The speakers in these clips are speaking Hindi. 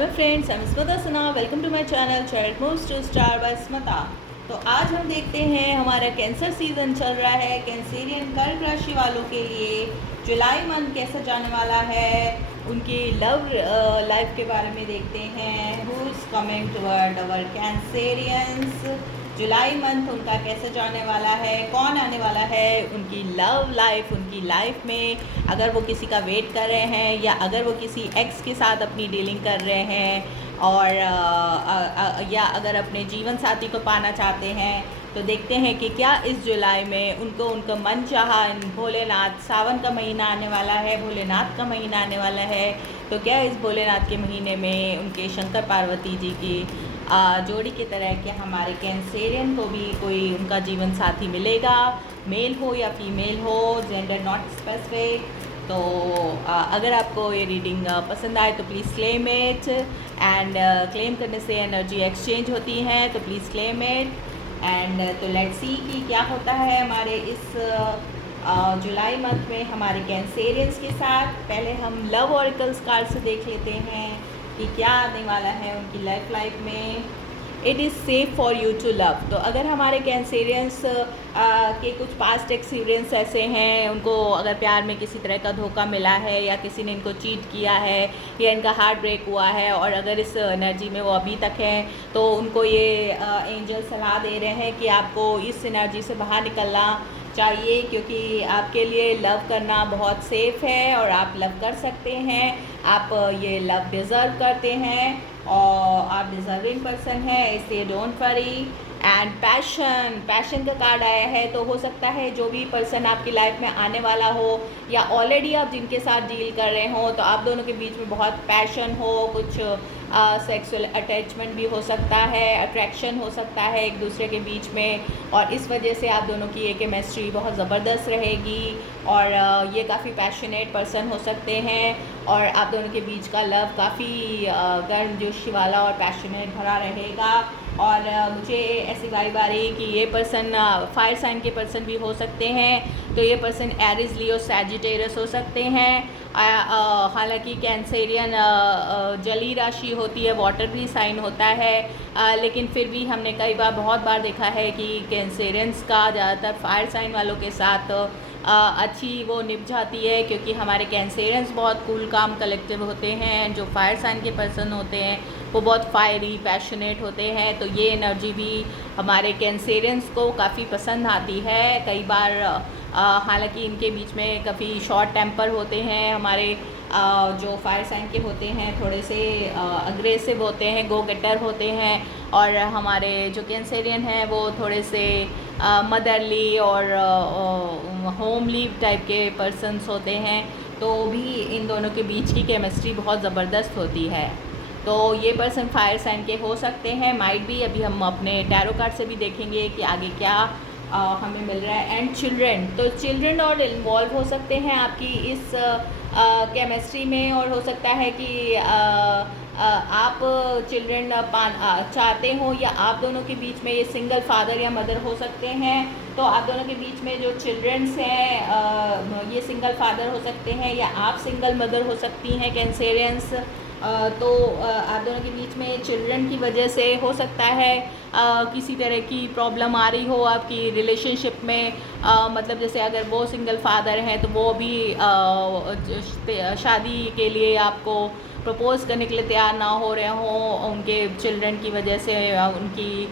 My friends, I am Smita Sinha. Welcome to my channel चैरिट moves to star by Smita. तो आज हम देखते हैं, हमारा कैंसर सीज़न चल रहा है। कैंसेरियन कर्क राशि वालों के लिए जुलाई मंथ कैसा जाने वाला है, उनकी लव लाइफ के बारे में देखते हैं। Who is coming toward our Cancerians, July month उनका कैसे जाने वाला है, कौन आने वाला है उनकी लव लाइफ, उनकी लाइफ में अगर वो किसी का वेट कर रहे हैं या अगर वो किसी एक्स के साथ अपनी डीलिंग कर रहे हैं और या अगर अपने जीवन साथी को पाना चाहते हैं, तो देखते हैं कि क्या इस जुलाई में उनको मन चाहा भोलेनाथ, सावन का महीना आने वाला है, भोलेनाथ का महीना आने वाला है, तो क्या इस भोलेनाथ के महीने में उनके शंकर पार्वती जी की जोड़ी की तरह कि हमारे कैंसेरियन को भी कोई उनका जीवन साथी मिलेगा, मेल हो या फीमेल हो, जेंडर नॉट स्पेसिफिक। तो अगर आपको ये रीडिंग पसंद आए तो please claim it, and claim करने से एनर्जी एक्सचेंज होती है, तो प्लीज़ क्लेम इट। एंड तो लेट्स सी कि क्या होता है हमारे इस जुलाई मंथ में हमारे कैंसेरियंस के साथ। पहले हम लव ऑरिकल्स कार्ड से देख लेते हैं कि क्या आने वाला है उनकी लाइफ में। It is safe for you to love. तो अगर हमारे कैंसेरियंस के कुछ पास्ट एक्सपीरियंस ऐसे हैं, उनको अगर प्यार में किसी तरह का धोखा मिला है या किसी ने इनको चीट किया है या इनका हार्ट ब्रेक हुआ है और अगर इस एनर्जी में वो अभी तक हैं, तो उनको ये एंजल सलाह दे रहे हैं कि आपको इस एनर्जी से बाहर निकलना चाहिए, क्योंकि आपके लिए लव करना बहुत सेफ़ है और आप लव कर सकते हैं। आप ये लव डिज़र्व करते हैं और आप डिज़र्विंग पर्सन है, इसलिए डोंट वरी। एंड पैशन का कार्ड आया है, तो हो सकता है जो भी पर्सन आपकी लाइफ में आने वाला हो या ऑलरेडी आप जिनके साथ डील कर रहे हो, तो आप दोनों के बीच में बहुत पैशन हो, कुछ सेक्सुअल अटैचमेंट भी हो सकता है, अट्रैक्शन हो सकता है एक दूसरे के बीच में, और इस वजह से आप दोनों की ये केमिस्ट्री बहुत ज़बरदस्त रहेगी और ये काफ़ी पैशनेट पर्सन हो सकते हैं और आप दोनों के बीच का लव काफ़ी गर्मजोशी वाला और पैशनेट भरा रहेगा। और मुझे ऐसी वाइब आ रही है कि ये पर्सन फायर साइन के पर्सन भी हो सकते हैं, तो ये पर्सन एरिस, लियो, सैजिटेरियस हो सकते हैं। हालांकि कैंसेरियन जली राशि होती है, वाटर भी साइन होता है, लेकिन फिर भी हमने कई बार बहुत बार देखा है कि कैंसेरियंस का ज़्यादातर फायर साइन वालों के साथ अच्छी वो निभ जाती है, क्योंकि हमारे कैंसेरियंस बहुत कूल काम कलेक्टिव होते हैं। जो फायर साइन के पर्सन होते हैं वो बहुत फायरी पैशनेट होते हैं, तो ये एनर्जी भी हमारे कैंसेरियंस को काफ़ी पसंद आती है। कई बार हालांकि इनके बीच में काफ़ी शॉर्ट टेम्पर होते हैं। हमारे जो फायर साइन के होते हैं थोड़े से अग्रेसिव होते हैं, गो गेटर होते हैं, और हमारे जो कैंसेरियन हैं वो थोड़े से मदरली और होमली टाइप के पर्सन्स होते हैं, तो भी इन दोनों के बीच की केमिस्ट्री बहुत ज़बरदस्त होती है। तो ये पर्सन फायर साइन के हो सकते हैं, माइट भी। अभी हम अपने टैरो कार्ड से भी देखेंगे कि आगे क्या हमें मिल रहा है। एंड चिल्ड्रन, तो चिल्ड्रन और इन्वॉल्व हो सकते हैं आपकी इस केमिस्ट्री में, और हो सकता है कि आप चिल्ड्रन चाहते हो या आप दोनों के बीच में ये सिंगल फादर या मदर हो सकते हैं। तो आप दोनों के बीच में जो चिल्ड्रंस हैं ये सिंगल फादर हो सकते हैं या आप सिंगल मदर हो सकती हैं कैंसेरियंस। तो आप दोनों के बीच में चिल्ड्रन की वजह से हो सकता है किसी तरह की प्रॉब्लम आ रही हो आपकी रिलेशनशिप में। मतलब जैसे अगर वो सिंगल फादर हैं तो वो भी शादी के लिए आपको प्रपोज़ करने के लिए तैयार ना हो रहे हों, उनके चिल्ड्रन की वजह से, उनकी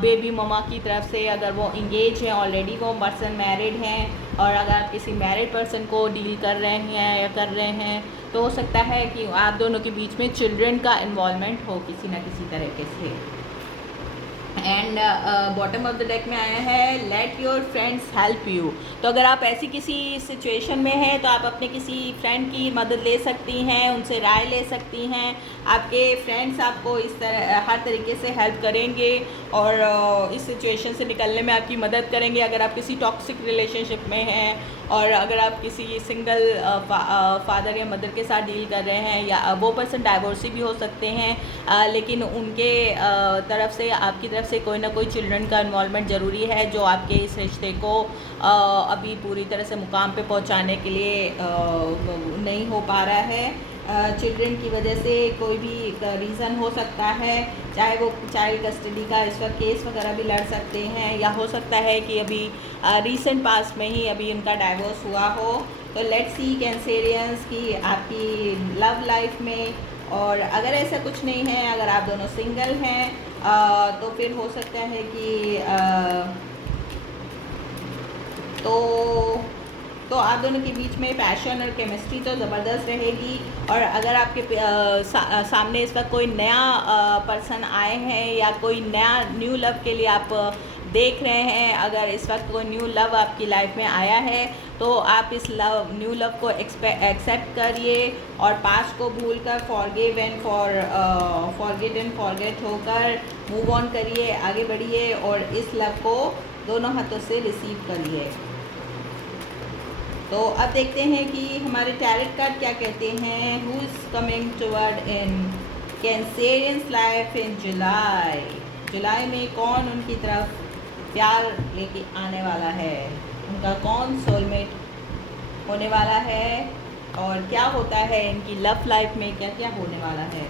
बेबी ममा की तरफ से अगर वो इंगेज हैं, ऑलरेडी वो पर्सन मैरिड हैं, और अगर आप किसी मैरिड पर्सन को डील कर रहे हैं या कर रहे हैं, तो हो सकता है कि आप दोनों के बीच में चिल्ड्रन का इन्वॉल्वमेंट हो किसी न किसी तरीके से। And bottom of the deck में आया है let your friends help you. तो अगर आप ऐसी किसी सिचुएशन में हैं तो आप अपने किसी फ्रेंड की मदद ले सकती हैं, उनसे राय ले सकती हैं। आपके फ्रेंड्स आपको इस तरह हर तरीके से हेल्प करेंगे और इस सिचुएशन से निकलने में आपकी मदद करेंगे। अगर आप किसी टॉक्सिक रिलेशनशिप में हैं और अगर आप किसी सिंगल फादर या मदर के साथ डील कर रहे हैं, या वो पर्सन डाइवोर्सी भी हो सकते हैं, लेकिन उनके तरफ से आपकी तरफ से कोई ना कोई चिल्ड्रन का इन्वॉल्वमेंट ज़रूरी है, जो आपके इस रिश्ते को अभी पूरी तरह से मुकाम पे पहुंचाने के लिए नहीं हो पा रहा है। चिल्ड्रन की वजह से कोई भी रीज़न हो सकता है, चाहे वो चाइल्ड कस्टडी का इस वक्त केस वगैरह भी लड़ सकते हैं, या हो सकता है कि अभी रीसेंट पास में ही अभी उनका डाइवोर्स हुआ हो। तो लेट्स सी कैंसेरियंस की आपकी लव लाइफ में, और अगर ऐसा कुछ नहीं है, अगर आप दोनों सिंगल हैं तो फिर हो सकता है कि तो आप दोनों के बीच में पैशन और केमिस्ट्री तो ज़बरदस्त रहेगी। और अगर आपके सामने इस वक्त कोई नया पर्सन आए हैं या कोई नया न्यू लव के लिए आप देख रहे हैं, अगर इस वक्त कोई न्यू लव आपकी लाइफ में आया है तो आप इस न्यू लव को एक्सेप्ट करिए और पास्ट को भूल कर forgive and forget and forget होकर मूव ऑन करिए, आगे बढ़िए और इस लव को दोनों हाथों से रिसीव करिए। तो अब देखते हैं कि हमारे टैरेट कार्ड क्या कहते हैं। Who is coming toward in Cancerians life in July. जुलाई में कौन उनकी तरफ प्यार लेके आने वाला है, उनका कौन सोलमेट होने वाला है, और क्या होता है इनकी लव लाइफ में, क्या क्या होने वाला है।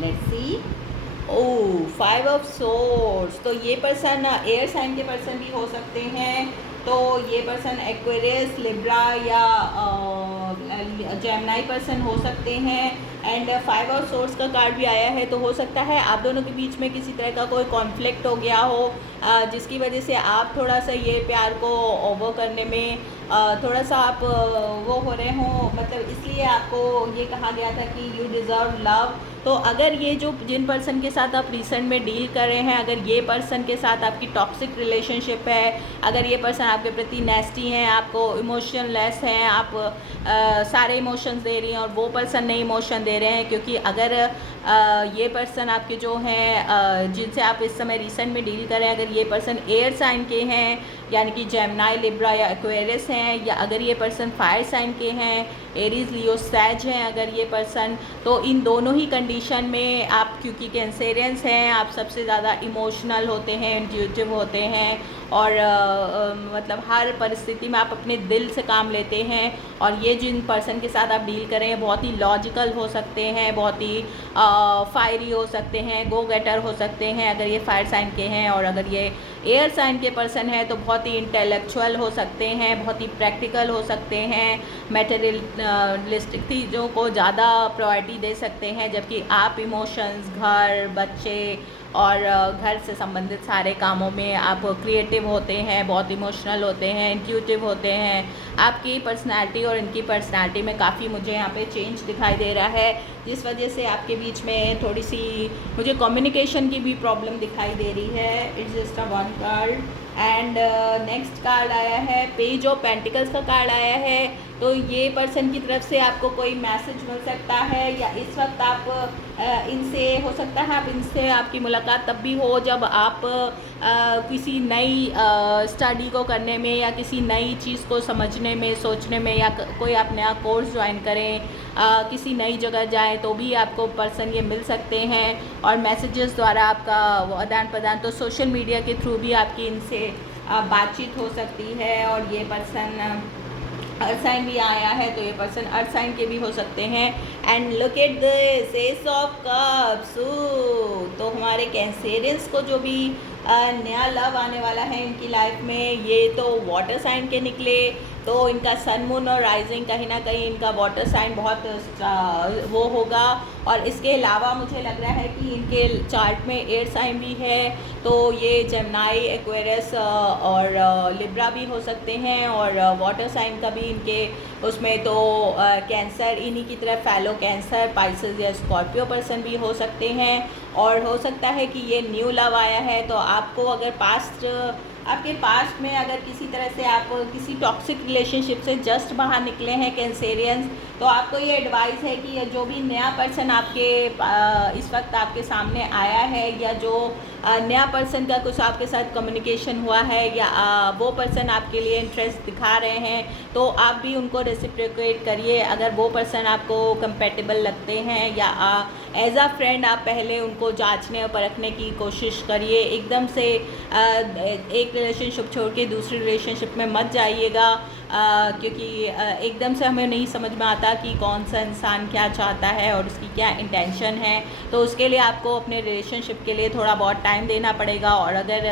Let's see. Oh, 5 of swords. तो ये पर्सन एयर साइन के पर्सन भी हो सकते हैं। तो ये पर्सन एक्वेरियस, लिब्रा या जेमिनी पर्सन हो सकते हैं। एंड 5 ऑफ सोर्ड्स का कार्ड भी आया है, तो हो सकता है आप दोनों के बीच में किसी तरह का कोई कॉन्फ्लिक्ट हो गया हो, जिसकी वजह से आप थोड़ा सा ये प्यार को वो करने में थोड़ा सा आप वो हो रहे हों, मतलब इसलिए आपको ये कहा गया था कि यू डिज़र्व लव। तो अगर ये जो जिन पर्सन के साथ आप रिसेंट में डील कर रहे हैं, अगर ये पर्सन के साथ आपकी टॉक्सिक रिलेशनशिप है, अगर ये पर्सन आपके प्रति नेस्टी हैं, आपको इमोशनलेस हैं, आप सारे इमोशंस दे रही हैं और वो पर्सन नहीं इमोशन दे रहे हैं, क्योंकि अगर ये पर्सन आपके जो हैं जिनसे आप इस समय रिसेंट में डील कर रहे हैं, अगर ये पर्सन एयर साइन के हैं यानी कि जेमिनी, लिब्रा या एक्वेरियस हैं, या अगर ये पर्सन फायर साइन के हैं, एरीज, लियो, सैज हैं अगर ये पर्सन, तो इन दोनों ही कंडीशन में आप, क्योंकि कैंसेरियंस हैं, आप सबसे ज़्यादा इमोशनल होते हैं, इंट्यूटिव होते हैं और मतलब हर परिस्थिति में आप अपने दिल से काम लेते हैं। और ये जिन पर्सन के साथ आप डील कर रहे हैं बहुत ही लॉजिकल हो सकते हैं, बहुत ही फायरी हो सकते हैं, गो गेटर हो सकते हैं अगर ये फायर साइन के हैं। और अगर ये एयर साइन के पर्सन है तो बहुत ही इंटेलेक्चुअल हो सकते हैं, बहुत ही प्रैक्टिकल हो सकते हैं, मटेरियलिस्टिक चीज़ों को ज़्यादा प्रायोरिटी दे सकते हैं, जबकि आप इमोशंस, घर, बच्चे और घर से संबंधित सारे कामों में आप क्रिएटिव होते हैं, बहुत इमोशनल होते हैं, इंट्यूटिव होते हैं। आपकी पर्सनालिटी और इनकी पर्सनालिटी में काफ़ी मुझे यहाँ पे चेंज दिखाई दे रहा है, जिस वजह से आपके बीच में थोड़ी सी मुझे कम्युनिकेशन की भी प्रॉब्लम दिखाई दे रही है। It's just a one card. And next card आया है पेज ऑफ पेंटिकल्स का कार्ड आया है। तो ये पर्सन की तरफ से आपको कोई मैसेज मिल सकता है, या इस वक्त आप इनसे हो सकता है आप इनसे आपकी मुलाकात तब भी हो जब आप किसी नई स्टडी को करने में या किसी नई चीज़ को समझने में, सोचने में, या कोई आप नया कोर्स ज्वाइन करें, किसी नई जगह जाएं तो भी आपको पर्सन ये मिल सकते हैं। और मैसेजेस द्वारा आपका आदान प्रदान, तो सोशल मीडिया के थ्रू भी आपकी इनसे बातचीत हो सकती है। और ये पर्सन अर्थ साइन भी आया है, तो ये पर्सन अर्थ साइन के भी हो सकते हैं। And look at this, S of cups. तो हमारे कैंसेरियंस को जो भी नया लव आने वाला है इनकी लाइफ में, ये तो वाटर साइन के निकले। तो इनका सन, मून और राइजिंग कहीं ना कहीं इनका वाटर साइन बहुत वो होगा। और इसके अलावा मुझे लग रहा है कि इनके चार्ट में एयर साइन भी है, तो ये जेमिनी, एक्वेरियस और लिब्रा भी हो सकते हैं। और वाटर साइन का भी इनके उसमें तो कैंसर, इन्हीं की तरह फैलो कैंसर, पाइसेस या स्कॉर्पियो पर्सन भी हो सकते हैं। और हो सकता है कि ये न्यू लव आया है, तो आपको अगर आपके पास्ट में अगर किसी तरह से आप किसी टॉक्सिक रिलेशनशिप से जस्ट बाहर निकले हैं कैंसेरियंस, तो आपको ये एडवाइस है कि जो भी नया पर्सन आपके इस वक्त आपके सामने आया है, या जो नया पर्सन का कुछ आपके साथ कम्युनिकेशन हुआ है, या वो पर्सन आपके लिए इंटरेस्ट दिखा रहे हैं, तो आप भी उनको रेसिप्रोकेट करिए। अगर वो पर्सन आपको कंपेटेबल लगते हैं, या एज अ फ्रेंड आप पहले उनको जांचने और परखने की कोशिश करिए। एकदम से एक रिलेशनशिप छोड़ के दूसरी रिलेशनशिप में मत जाइएगा। क्योंकि एकदम से हमें नहीं समझ में आता कि कौन सा इंसान क्या चाहता है और उसकी क्या इंटेंशन है। तो उसके लिए आपको अपने रिलेशनशिप के लिए थोड़ा बहुत टाइम देना पड़ेगा। और अगर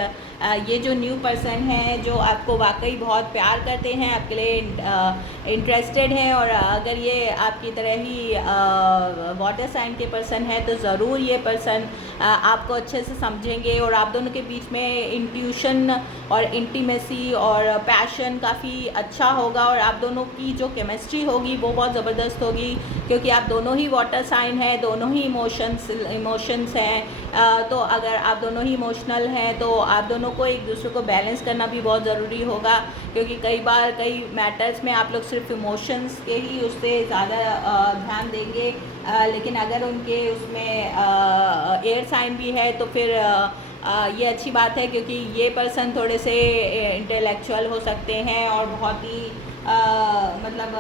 ये जो न्यू पर्सन है जो आपको वाकई बहुत प्यार करते हैं, आपके लिए इंटरेस्टेड हैं, और अगर ये आपकी तरह ही वाटर साइन के पर्सन है तो ज़रूर ये पर्सन आपको अच्छे से समझेंगे और आप दोनों के बीच में इंट्यूशन और इंटीमेसी और पैशन काफ़ी अच्छा होगा। और आप दोनों की जो केमिस्ट्री होगी वो बहुत ज़बरदस्त होगी, क्योंकि आप दोनों ही वाटर साइन हैं, दोनों ही इमोशंस हैं। तो अगर आप दोनों ही इमोशनल हैं तो आप दोनों को एक दूसरे को बैलेंस करना भी बहुत ज़रूरी होगा, क्योंकि कई बार कई मैटर्स में आप लोग सिर्फ इमोशंस के ही उससे ज़्यादा ध्यान देंगे, लेकिन अगर उनके उसमें एयर साइन भी है तो फिर ये अच्छी बात है, क्योंकि ये पर्सन थोड़े से इंटेलेक्चुअल हो सकते हैं और बहुत ही मतलब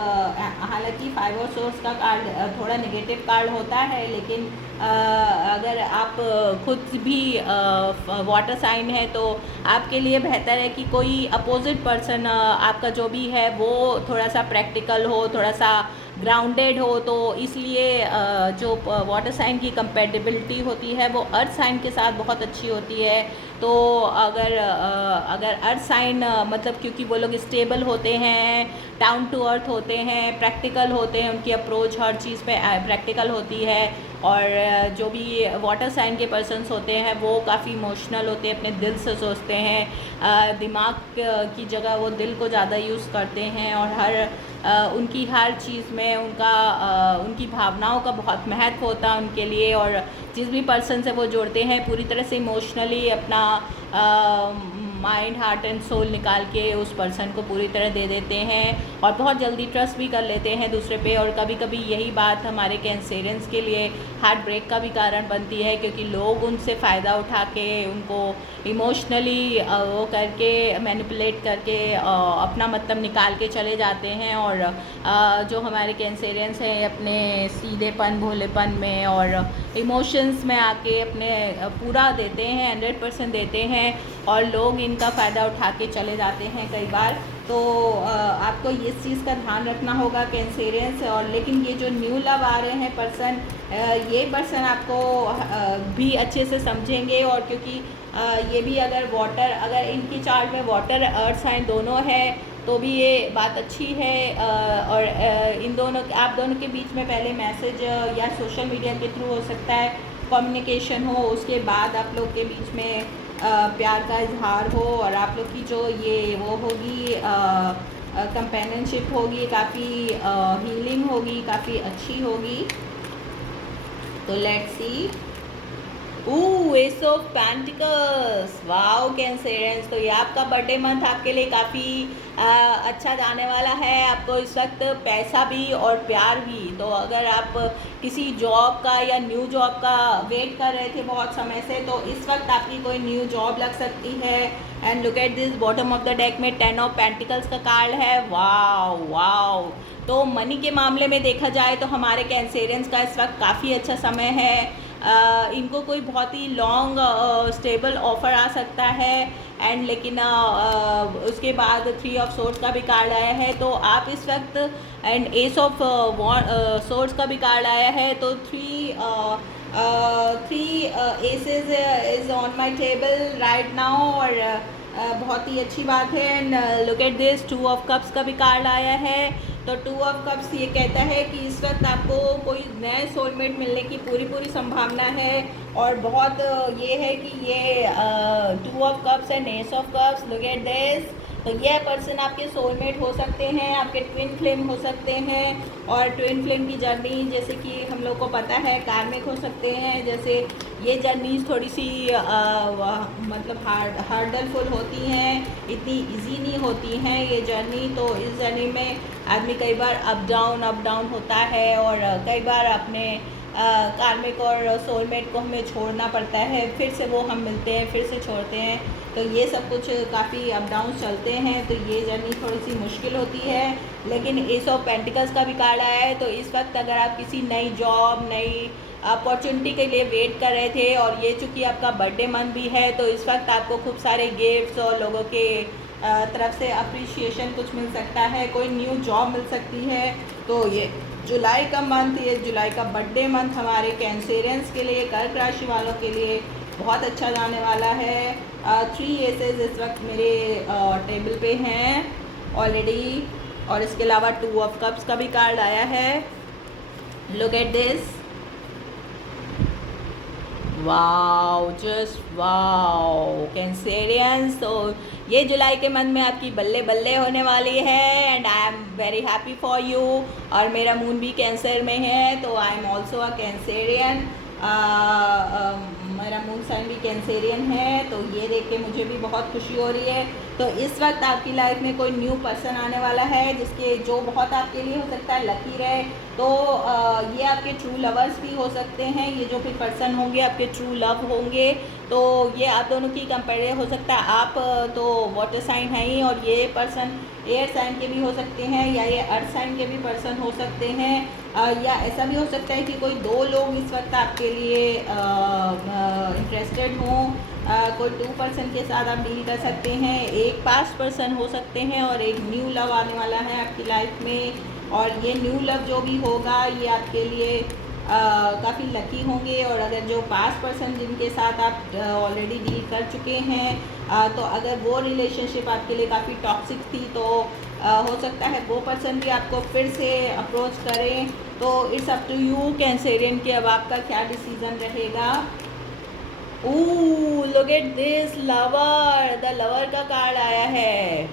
हालांकि 5 ऑफ सोर्स का कार्ड थोड़ा नेगेटिव कार्ड होता है, लेकिन अगर आप खुद भी वाटर साइन है तो आपके लिए बेहतर है कि कोई अपोजिट पर्सन आपका जो भी है वो थोड़ा सा प्रैक्टिकल हो, थोड़ा सा ग्राउंडेड हो। तो इसलिए जो वाटर साइन की कंपेटिबिलिटी होती है वो अर्थ साइन के साथ बहुत अच्छी होती है। तो अगर अर्थ साइन मतलब क्योंकि वो लोग स्टेबल होते हैं, डाउन टू अर्थ होते हैं, प्रैक्टिकल होते हैं, उनकी अप्रोच हर चीज़ पे प्रैक्टिकल होती है। और जो भी वाटर साइन के पर्सन्स होते हैं वो काफ़ी इमोशनल होते हैं, अपने दिल से सोचते हैं, दिमाग की जगह वो दिल को ज़्यादा यूज़ करते हैं, और उनकी हर चीज़ में उनकी भावनाओं का बहुत महत्व होता है उनके लिए। और जिस भी पर्सन से वो जोड़ते हैं पूरी तरह से इमोशनली अपना माइंड, हार्ट एंड सोल निकाल के उस पर्सन को पूरी तरह दे देते हैं और बहुत जल्दी ट्रस्ट भी कर लेते हैं दूसरे पे। और कभी कभी यही बात हमारे कैंसेरियंस के लिए हार्ट ब्रेक का भी कारण बनती है, क्योंकि लोग उनसे फ़ायदा उठा के उनको इमोशनली वो करके मैनिपुलेट करके अपना मतलब निकाल के चले जाते हैं। और जो हमारे कैंसेरियंस हैं अपने सीधेपन, भोलेपन में और इमोशंस में आके अपने पूरा देते हैं, 100% देते हैं, और लोग इनका फ़ायदा उठा के चले जाते हैं कई बार। तो आपको इस चीज़ का ध्यान रखना होगा कैंसेरियंस। और लेकिन ये जो न्यू लव आ रहे हैं पर्सन, ये पर्सन आपको भी अच्छे से समझेंगे। और क्योंकि ये भी अगर इनकी चार्ट में वाटर अर्थ साइन दोनों है तो भी ये बात अच्छी है। और आप दोनों के बीच में पहले मैसेज या सोशल मीडिया के थ्रू हो सकता है कम्युनिकेशन हो, उसके बाद आप लोग के बीच में प्यार का इजहार हो, और आप लोग की जो ये वो होगी कंपेनियनशिप होगी, काफ़ी हीलिंग होगी, काफ़ी अच्छी होगी। तो let's see. S of pentacles, wow Cancerians, तो ये आपका बर्थडे मंथ आपके लिए काफ़ी अच्छा जाने वाला है। आपको इस वक्त पैसा भी और प्यार भी। तो अगर आप किसी जॉब का या न्यू जॉब का वेट कर रहे थे बहुत समय से, तो इस वक्त आपकी कोई न्यू जॉब लग सकती है। And look at this, bottom of the deck में 10 ऑफ पेंटिकल्स का कार्ड है। Wow wow. तो मनी के मामले में देखा जाए तो हमारे कैंसेरियंस का इस वक्त काफ़ी अच्छा समय है। इनको कोई बहुत ही लॉन्ग स्टेबल ऑफ़र आ सकता है। एंड लेकिन उसके बाद 3 ऑफ सोर्ड्स का भी कार्ड आया है, तो आप इस वक्त एंड एस ऑफ सोर्ड्स का भी कार्ड आया है, तो 3 aces is on my table right now. और बहुत ही अच्छी बात है। And look at this, 2 of cups का भी कार्ड आया है। तो 2 ऑफ कप्स ये कहता है कि इस वक्त आपको कोई नए सोलमेट मिलने की पूरी संभावना है। और बहुत ये है कि ये 2 of cups and S of cups, look at this, तो यह पर्सन आपके सोलमेट हो सकते हैं, आपके ट्विन फ्लेम हो सकते हैं। और ट्विन फ्लेम की जर्नी जैसे कि हम लोग को पता है कार्मिक हो सकते हैं। जैसे ये जर्नीज थोड़ी सी मतलब हार्डलफुल होती हैं, इतनी इजी नहीं होती हैं ये जर्नी। तो इस जर्नी में आदमी कई बार अप डाउन होता है, और कई बार अपने कार्मिक और सोलमेट को हमें छोड़ना पड़ता है, फिर से वो हम मिलते हैं, फिर से छोड़ते हैं। तो ये सब कुछ काफ़ी अप डाउन चलते हैं। तो ये जर्नी थोड़ी सी मुश्किल होती है। लेकिन एस ऑफ पेंटिकल्स का भी कार्ड आया है, तो इस वक्त अगर आप किसी नई जॉब, नई अपॉर्चुनिटी के लिए वेट कर रहे थे, और ये चूँकि आपका बर्थडे मंथ भी है, तो इस वक्त आपको खूब सारे गिफ्ट्स और लोगों के तरफ से अप्रिशिएशन कुछ मिल सकता है, कोई न्यू जॉब मिल सकती है। तो ये जुलाई का मंथ, ये जुलाई का बर्थडे मंथ हमारे कैंसेरियंस के लिए, कर्क राशि वालों के लिए बहुत अच्छा जाने वाला है। 3 एसेस इस वक्त मेरे टेबल पे हैं ऑलरेडी, और इसके अलावा 2 ऑफ कप्स का भी कार्ड आया है। Look at this, wow, just wow Cancerians. तो ये जुलाई के मंथ में आपकी बल्ले बल्ले होने वाली है, and I am very happy for you. और मेरा मून भी कैंसर में है, तो I am also a Cancerian. मेरा मून साइन भी कैंसेरियन है, तो ये देख के मुझे भी बहुत खुशी हो रही है। तो इस वक्त आपकी लाइफ में कोई न्यू पर्सन आने वाला है जिसके जो बहुत आपके लिए हो सकता है लकी रहे। तो ये आपके ट्रू लवर्स भी हो सकते हैं, ये जो भी पर्सन होंगे आपके ट्रू लव होंगे। तो ये आप दोनों की कंपेयर हो सकता है। आप तो वाटर साइन हैं ही, और ये पर्सन एयर साइन के भी हो सकते हैं, या ये अर्थ साइन के भी पर्सन हो सकते हैं, या ऐसा भी हो सकता है कि कोई 2 लोग इस वक्त आपके लिए इंटरेस्टेड हों। कोई 2 पर्सन के साथ आप डील कर सकते हैं, एक पास्ट पर्सन हो सकते हैं, और एक न्यू लव आने वाला है आपकी लाइफ में। और ये न्यू लव जो भी होगा ये आपके लिए काफ़ी लकी होंगे। और अगर जो पास्ट पर्सन जिनके साथ आप ऑलरेडी डील कर चुके हैं, तो अगर वो रिलेशनशिप आपके लिए काफ़ी टॉक्सिक थी, तो हो सकता है वो पर्सन भी आपको फिर से अप्रोच करें। तो it's up to you Cancerian कि अब आपका क्या डिसीज़न रहेगा। Oh, look at this, lover, the lover का कार्ड आया है।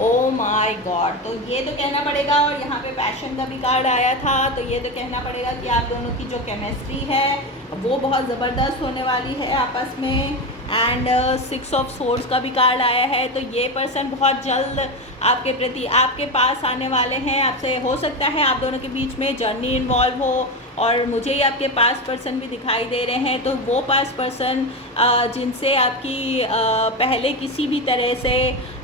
ओ माय गॉड, तो ये तो कहना पड़ेगा, और यहाँ पे पैशन का भी कार्ड आया था, तो ये तो कहना पड़ेगा कि आप दोनों की जो केमिस्ट्री है वो बहुत ज़बरदस्त होने वाली है आपस में। एंड 6 ऑफ सोर्ड्स का भी कार्ड आया है, तो ये पर्सन बहुत जल्द आपके प्रति आपके पास आने वाले हैं। आपसे हो सकता है आप दोनों के बीच में जर्नी इन्वॉल्व हो, और मुझे ही आपके पास्ट पर्सन भी दिखाई दे रहे हैं। तो वो पास्ट पर्सन जिनसे आपकी पहले किसी भी तरह से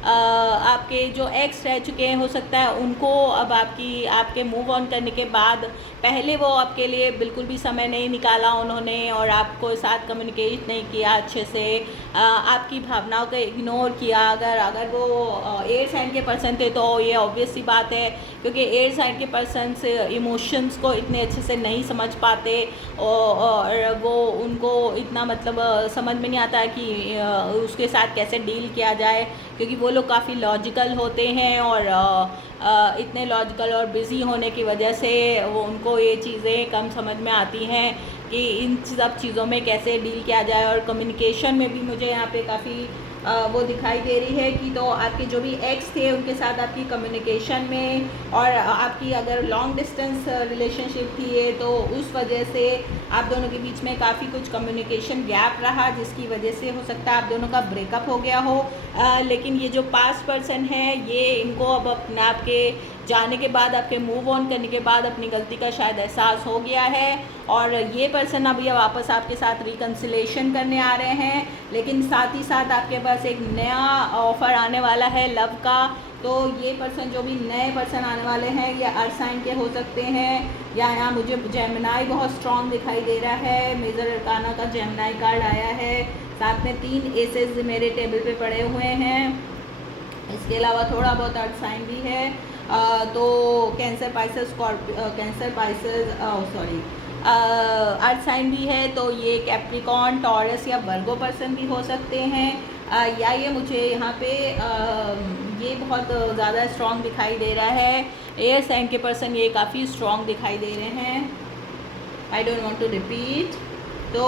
आपके जो एक्स रह चुके हैं, हो सकता है उनको अब आपके मूव ऑन करने के बाद पहले वो आपके लिए बिल्कुल भी समय नहीं निकाला उन्होंने, और आपको साथ कम्युनिकेट नहीं किया अच्छे से, आपकी भावनाओं को इग्नोर किया। अगर वो एयर साइन के पर्सन थे तो ये ऑब्वियस सी बात है, क्योंकि एयर साइन के पर्सन से इमोशंस को इतने अच्छे से नहीं समझ पाते, और वो उनको इतना मतलब समझ में नहीं आता कि उसके साथ कैसे डील किया जाए, क्योंकि वो लोग काफ़ी लॉजिकल होते हैं, और इतने लॉजिकल और बिज़ी होने की वजह से वो उनको ये चीज़ें कम समझ में आती हैं कि इन सब चीज़ों में कैसे डील किया जाए। और कम्युनिकेशन में भी मुझे यहाँ पे काफ़ी वो दिखाई दे रही है कि तो आपके जो भी एक्स थे उनके साथ आपकी कम्युनिकेशन में, और आपकी अगर लॉन्ग डिस्टेंस रिलेशनशिप थी ये, तो उस वजह से आप दोनों के बीच में काफ़ी कुछ कम्युनिकेशन गैप रहा, जिसकी वजह से हो सकता है आप दोनों का ब्रेकअप हो गया हो। लेकिन ये जो पास्ट पर्सन है ये इनको अब अपने आपके जाने के बाद, आपके मूव ऑन करने के बाद अपनी गलती का शायद एहसास हो गया है, और ये पर्सन अब ये वापस आपके साथ रिकन्सिलेशन करने आ रहे हैं। लेकिन साथ ही साथ आपके पास एक नया ऑफ़र आने वाला है लव का। तो ये पर्सन, जो भी नए पर्सन आने वाले हैं, ये अर्थ साइन के हो सकते हैं, या यहाँ मुझे जेमिनाई बहुत स्ट्रॉन्ग दिखाई दे रहा है। मेजर अरकाना का जेमिनाई कार्ड आया है, साथ में 3 एसेस मेरे टेबल पे पड़े हुए हैं। इसके अलावा थोड़ा बहुत अर्थ साइन भी है। तो कैंसर पाइसेस, अर्थ साइन भी है, तो ये कैप्रिकॉन, टॉरस या वर्गो पर्सन भी हो सकते हैं। या ये मुझे यहाँ पे ये बहुत ज़्यादा स्ट्रॉन्ग दिखाई दे रहा है। एयर साइन के पर्सन ये काफ़ी स्ट्रॉन्ग दिखाई दे रहे हैं। I don't want to repeat. तो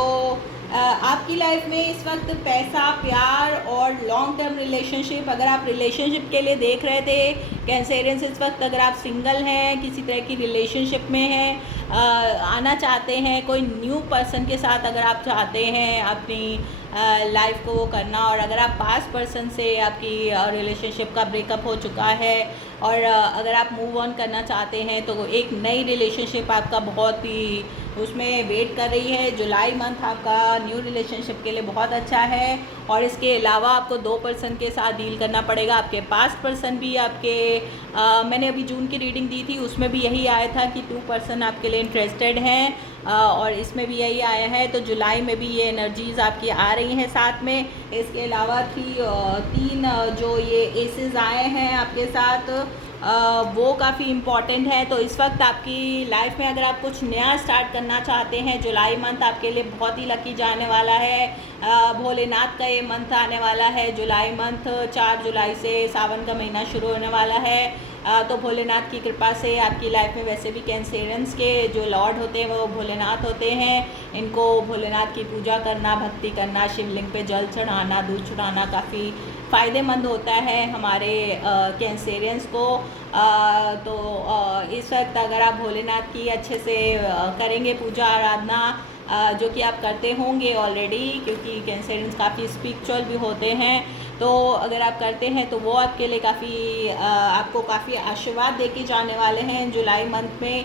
आपकी लाइफ में इस वक्त पैसा, प्यार और लॉन्ग टर्म रिलेशनशिप, अगर आप रिलेशनशिप के लिए देख रहे थे कैंसेरियंस, इस वक्त अगर आप सिंगल हैं, किसी तरह की रिलेशनशिप में हैं, आना चाहते हैं, कोई न्यू पर्सन के साथ अगर आप चाहते हैं अपनी लाइफ को वो करना, और अगर आप पास्ट पर्सन से आपकी रिलेशनशिप का ब्रेकअप हो चुका है, और अगर आप मूव ऑन करना चाहते हैं, तो एक नई रिलेशनशिप आपका बहुत ही उसमें वेट कर रही है। जुलाई मंथ आपका न्यू रिलेशनशिप के लिए बहुत अच्छा है। और इसके अलावा आपको 2 पर्सन के साथ डील करना पड़ेगा। आपके पास्ट पर्सन भी आपके मैंने अभी जून की रीडिंग दी थी, उसमें भी यही आया था कि 2 पर्सन आपके लिए इंटरेस्टेड हैं। और इसमें भी यही आया है। तो जुलाई में भी ये एनर्जीज़ आपकी आ रही हैं साथ में। इसके अलावा तीन जो ये एसेस आए हैं आपके साथ, वो काफ़ी इम्पॉर्टेंट है। तो इस वक्त आपकी लाइफ में अगर आप कुछ नया स्टार्ट करना चाहते हैं, जुलाई मंथ आपके लिए बहुत ही लकी जाने वाला है। भोलेनाथ का ये मंथ आने वाला है। जुलाई मंथ 4 जुलाई से सावन का महीना शुरू होने वाला है। तो भोलेनाथ की कृपा से आपकी लाइफ में, वैसे भी कैंसेरियंस के जो लॉर्ड होते हैं वो भोलेनाथ होते हैं। इनको भोलेनाथ की पूजा करना, भक्ति करना, शिवलिंग पे जल चढ़ाना, दूध चढ़ाना काफ़ी फ़ायदेमंद होता है हमारे कैंसेरियंस को। तो इस वक्त अगर आप भोलेनाथ की अच्छे से करेंगे पूजा आराधना, जो कि आप करते होंगे ऑलरेडी, क्योंकि कैंसेरियंस काफ़ी स्पिरिचुअल भी होते हैं। तो अगर आप करते हैं तो वो आपके लिए काफ़ी आपको काफ़ी आशीर्वाद दे के जाने वाले हैं जुलाई मंथ में।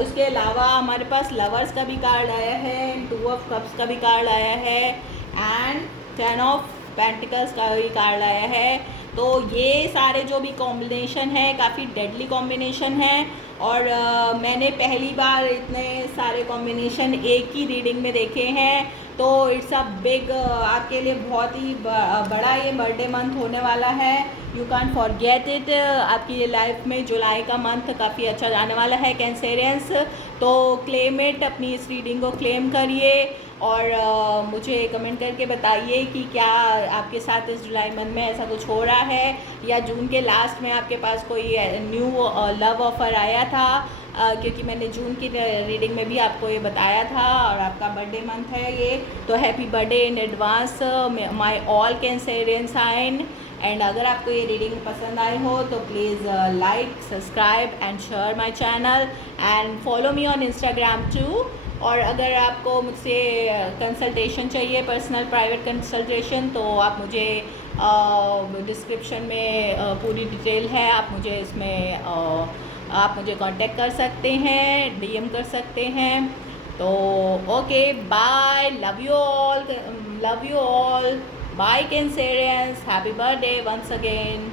उसके अलावा हमारे पास लवर्स का भी कार्ड आया है, 2 ऑफ कप्स का भी कार्ड आया है एंड 10 ऑफ पेंटिकल्स का भी कार्ड आया है। तो ये सारे जो भी कॉम्बिनेशन है काफ़ी डेडली कॉम्बिनेशन है। और मैंने पहली बार इतने सारे कॉम्बिनेशन एक ही रीडिंग में देखे हैं। तो इट्स अ बिग, आपके लिए बहुत ही बड़ा ये बर्थडे मंथ होने वाला है। You can forget it. आपकी लाइफ में जुलाई का मंथ काफ़ी अच्छा जाने वाला है कैंसेरियंस। तो क्लेम इट, अपनी इस रीडिंग को क्लेम करिए और मुझे कमेंट करके बताइए कि क्या आपके साथ इस जुलाई मंथ में ऐसा कुछ हो रहा है, या जून के लास्ट में आपके पास कोई न्यू लव ऑफ़र आया था। क्योंकि मैंने जून की रीडिंग में भी आपको ये बताया था और आपका बर्थडे मंथ है ये। तो happy birthday in advance my all cancerian sign. And अगर आपको ये रीडिंग पसंद आई हो तो please like, subscribe and share my channel and follow me on Instagram too. और अगर आपको मुझसे कंसल्टेशन चाहिए, पर्सनल प्राइवेट कंसल्टेशन, तो आप मुझे डिस्क्रिप्शन में पूरी डिटेल है, आप मुझे इसमें आप मुझे कांटेक्ट कर सकते हैं, डीएम कर सकते हैं। तो okay, bye, love you all, bye cancerians, happy birthday once again.